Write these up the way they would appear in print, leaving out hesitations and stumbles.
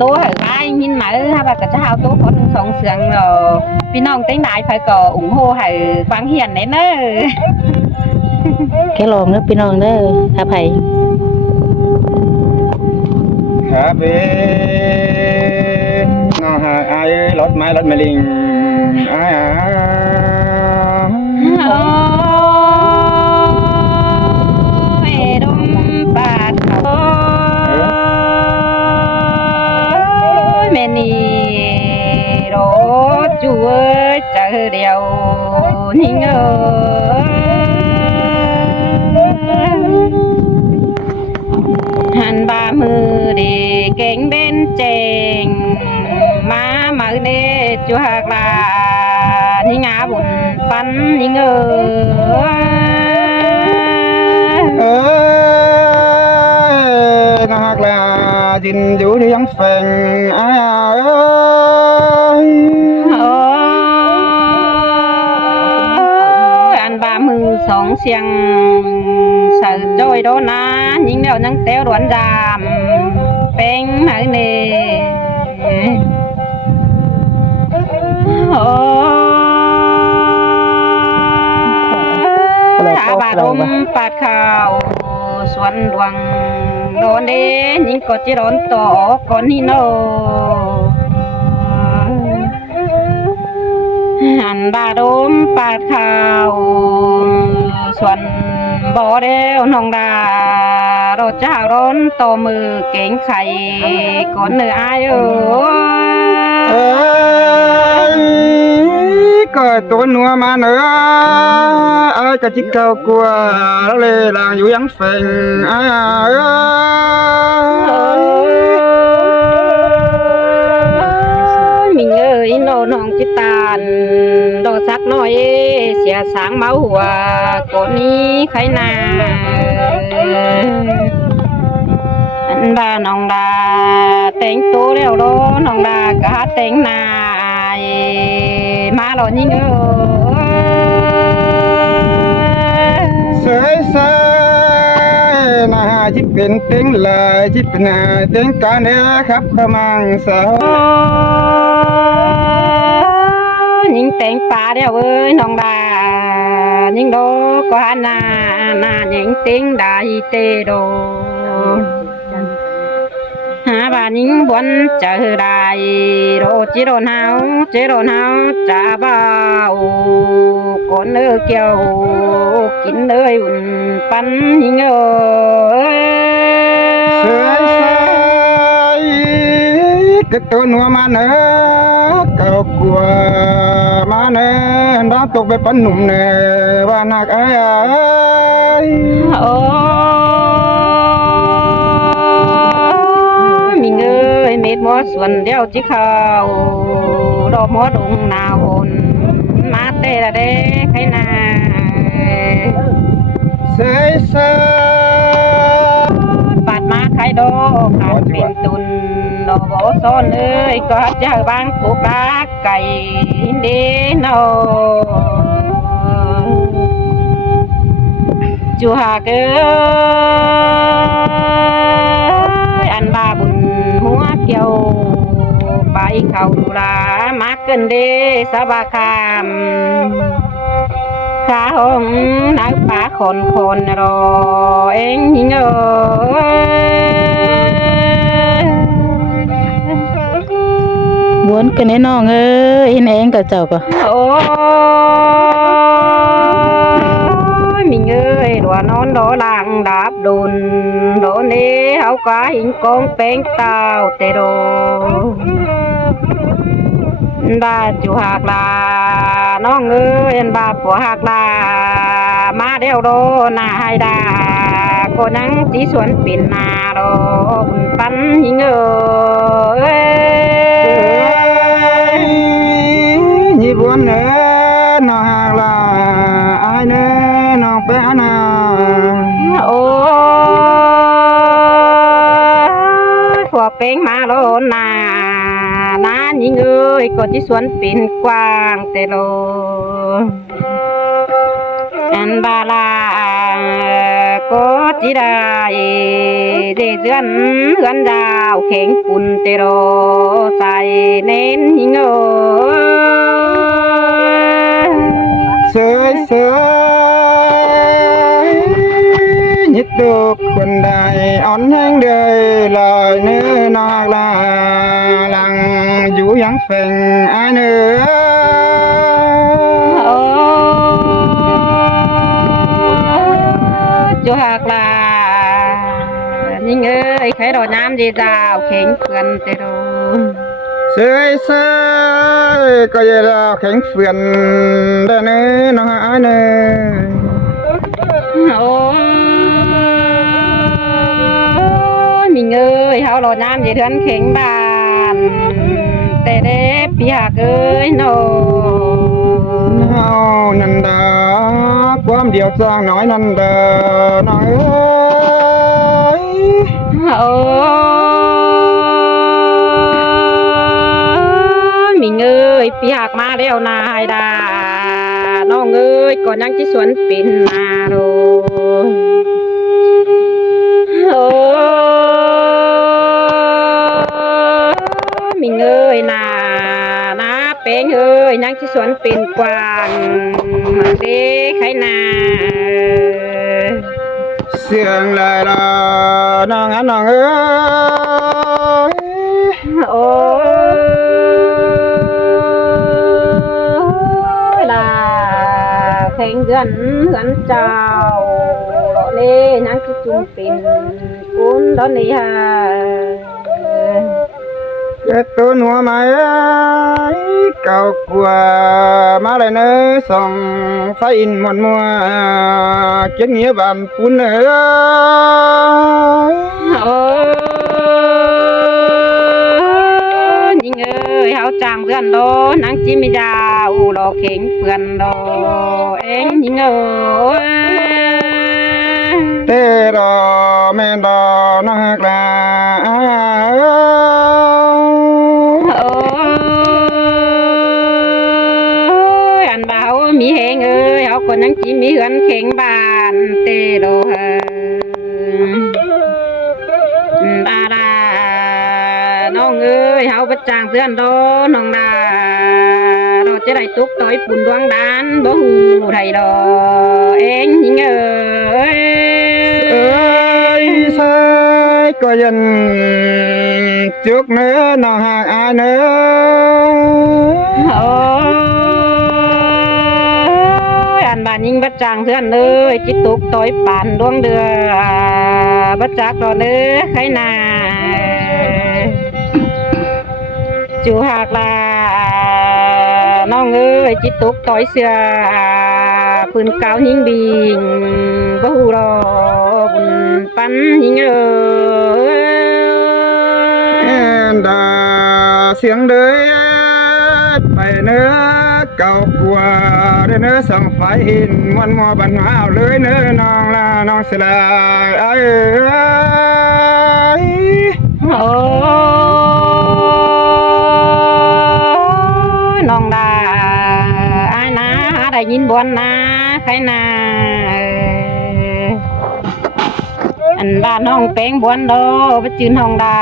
ตัวhở ai nhìn mà ha bà cả cháu tôi có sống sướng rồi vìน้องtính đại phải có ủng hộ hở quang hiền đấy nữa แค่ลองเด้อพี่น้องเด้อถ้าไผ ครับเน้องหากอายรถไม้รถแมลิงอาย Ôi đông bạt ôi mẹ nì đổ chúa chờ đèo nhìn hàn 30 để cánh bên chèn má mở đê chúa hạc là nhìn ngã bùn bắn nhìn nó hoặc là gìn giữ đi vắng phèn ơi ăn 32 xiềng sợ trôi đó na những điều nhắn téo đoán giảm bánh hả nè thả bà ôm bạt khảo xuân đoàng đón đế những con chỉ đón tổ con hi nô hàn bà đốm bạt khảo xuân bỏ đeo nòng đà đồ chào đón tổ mừ kính khay con nơi ai coi tôi nua mà nữa ai cả chiếc cầu của nó lê là dụ vắng phèn mình ơi nô nòng chỉ tàn đồ sắc nói xẻ sáng máu hùa con ní khai nà anh bà nòng đà tên tố đeo đó nòng đà cả tên nà má lo nhìn sơi sơi là chỉเป็นtiếng lời chỉเป็นtiếng ca nữa khắp mang sao nhìn tên phá đeo ơi nòng đà nhìn đó có anh na nhìn tiếng đại tê đồ hả bà nhìn buồn chờ đại đồ chỉ đồn háo chế đồn háo trả bao con ơi kêu kín ơi ùn bắn nhìn ơi cái tôi nuôi mà nữa cầu của mà nữa đó tục về bắn nụm nè và nạc ơi mình ơi mệt mỏi xuân đeo chiếc khảo đo mót ông nào hồn mát đây là đây cái nào sơi sơi bạt má khai đô cả biển tuần đồ bố son ơi có chờ bang cục đá cày đi nào chú hà cơ ăn ba bùn múa kiều bay khẩu là má cân đê sa ba kham khá hôm nắng phá khôn khôn rồi anh nhìn muốn cái nàyน้องเอ้ยแหนงกับเจ้าก็ ôi mình ơi đùa non đó làng đạp đồn đó nê háo cá hình con bánh tàu tê đồ bà chủ hạc làน้องơi bà của hạc là má đeo đô nà hai đà cô nắng tí xuân pin nà đồ bắn hình nhị buồn nữa nó hàng là ai nữa nó bé nào ôi của bánh má đồ nà ná nhìn ơi có tí xuân pin quang tê đồ อันบาลาก็จีได้เดเดือนเหือนดาวเข่งปุ่นเตโรใส่เน้นหิงเอ เสยเสยยิดดูคนใดอ่อนแห้งเดยลอยเนื้อนอกลาลังอยู่ยังเฟ่งอายเนื้อ จูหากลานิ่งเอ้ยใครรอน้ำดีดาวเข่งเพื่อนเตโร เสยเสยก็อย่าเราแข็งเฟือนเด้อเนื้อน้องอายเนื้อ โอ้นิ่งเอ้ยเฮารอน้ำดีเถือนเข่งบานแต่เด็บพี่หากเอ้ยโน เฮานันดาความเดียวจางน้อยนันดาน้อยเอ้ย โอ้มิงเอ้ยพี่หากมาแล้วนายดาน้องเอ้ยก่อนยังที่สวนปิ่นมาโรโอ้มิงเอ้ยนาเป็งเอ้ยยังที่สวนปิ่นกวางมาเด้ใครนา เสียงลายลาน้องอันน้องเอ้ย โอ้ลาเพลงเดือนเหือนเจ้าเราเล่นังคือจุ่มปิ่นกุนตอนนี้ฮะ เจ็ดตัวหนัวไม้เก่ากว่ามาเลยเนื้อส่องไฟอินหมดมัวเก็บเงี้ยบานปุ่นเอ้ย โอ้ยิงเอ้ยเฮาจางเพื่อนโดนังจิมิดาอูรอเข่งเพื่อนโดเอ็งยิงเอ้ย เตรอแม่ดอน้องกลา อันบ่าวมีแหงเอ้ยเอาคนนังจีมีเหือนเข่งบานเตโลเฮดาดาน้องเอ้ยเฮาประจางเพื่อนโดน้องดาเราจะได้ตุกต่อยปุ่นดวงดานบ่ฮู้ไดดอเอ็งยิงเอ้ย เอ้ยใส่ก็ยันจุกเนื้อน้องหากอายเนื้อ โอ้ยอันบานยิงบัดจางเพื่อนเลยจิตตุกต่อยปานดวงเดือบัดจักรอเนื้อใครนาจูหากลาน้องเอ้ยจิตตุกต่อยเสือปืนเก่ายิงบิงบ่ฮู้รอบุญปันยิงเอ้ย แอนดาเสียงเด้ยไปเนื้อเก่ากว่าเด้อเนื้อส่องไฟอินมันมัวบันหาวเลยเนื้อน้องลาน้องสลายเอ้ย โอ้น้องดาอายนะได้ยินบวนนะใครนาอันบ้านน้องเป้งบวนโดไปจืนห้องดา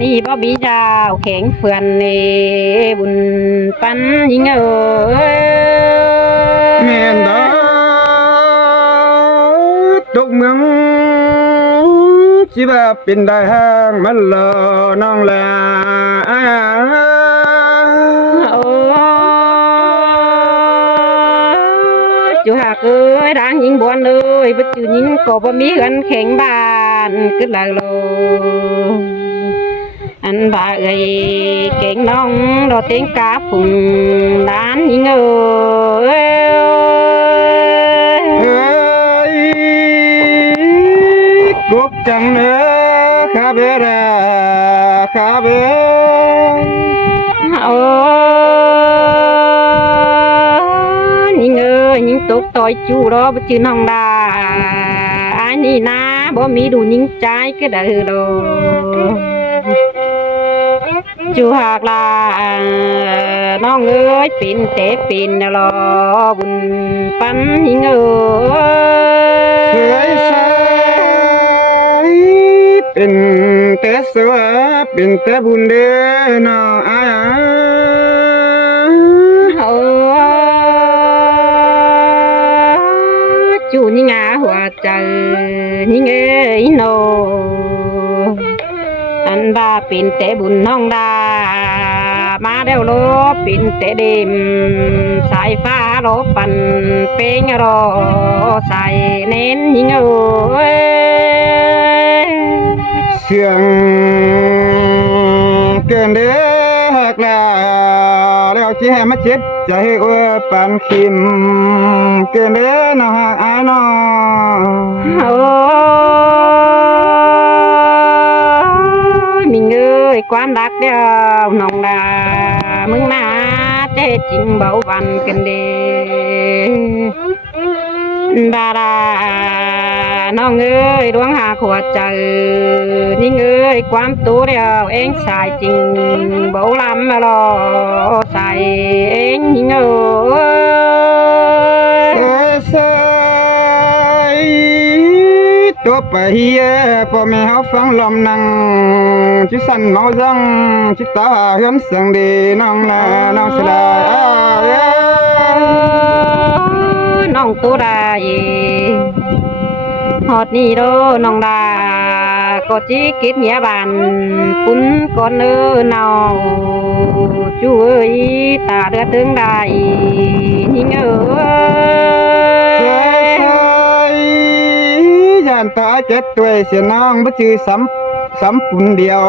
นี่บ่บีเจ้าแข็งเฟือนนี่บุญปันยิงเอ้ย แม่นดาตกเมืองที่ว่าเป็นได้ห้างมันรอน้องลา โอ้จูหากเอ้ยร้างยิงบวนเลยบ่จือยิงก็บ่มีเงินแข็งบ้านขึ้นหลายโลอันบ่าเอ้ยเก่งน้องรอเต็งกาฝุ่งด้านยิงเอ้ย เอ้ยกบจังเนอคาเบราคาเบ โอ้ยิงเอ้ยยิงตกต่อยจูรอบ่จือน้องดาอันนี้นะบ่มีดูยิงใจก็ได้โล จ จูหากลาน้องเอ้ยปิ่นเตปิ่นรอบุญปันหิงเอ้ สวย ย ใสเป็นแต่สวยเป็นแต่บุญเด้อน้องอา โอ้จูนี่งาหัวใจนี่เอ้ยโนอันดาปิ่นเตบุญน้องดามาเดวโลปิ่นเตดิมสายฟ้าโลปันเป้งรอใส่เน้นยิงเอ้ย เสียงเกินเด้อหักลาแล้วจีให้มาเจ็บใจอ้วยปานคิมเกินเด้อน้องหักอายน้อง โอ้ยมิงเอ้ยความรักเดียวน้องดามึงน่าเจ๊จริงเบาวันกันเดดาดาน้องเอ้ยดวงหาขวดใจนี่เอ้ยความตัวเดียวเองสายจริงเบาลำมารอใส่เองยิงเอ้ย เอ้ยตัวไปเฮียพ่อแม่เฮาฟังลมนังจิสั่นเมาจังจิตาเฮือนเสียงดีน้องลาน้องสลายน้องตัวได้ฮอดนี่โดน้องดาก็จิกิดเหียบานปุ้นก่อนเนาจูเอ้ยตาเดือดถึงได้หิงเอ้ เอ้ ย ยย่านตาเจ็ดตัวเสียน้องบ่จือซ้ำปุ่นเดียว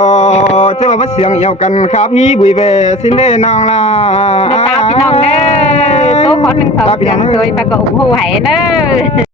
จะว่าบ่เสียงเอี่ยวกันครับพี่บุยเวสินเด้น้องลา ตาพี่น้องเด้อตัวคนหนึ่งสองเสียงตัวไปก็อุ้มหูให้เด้อ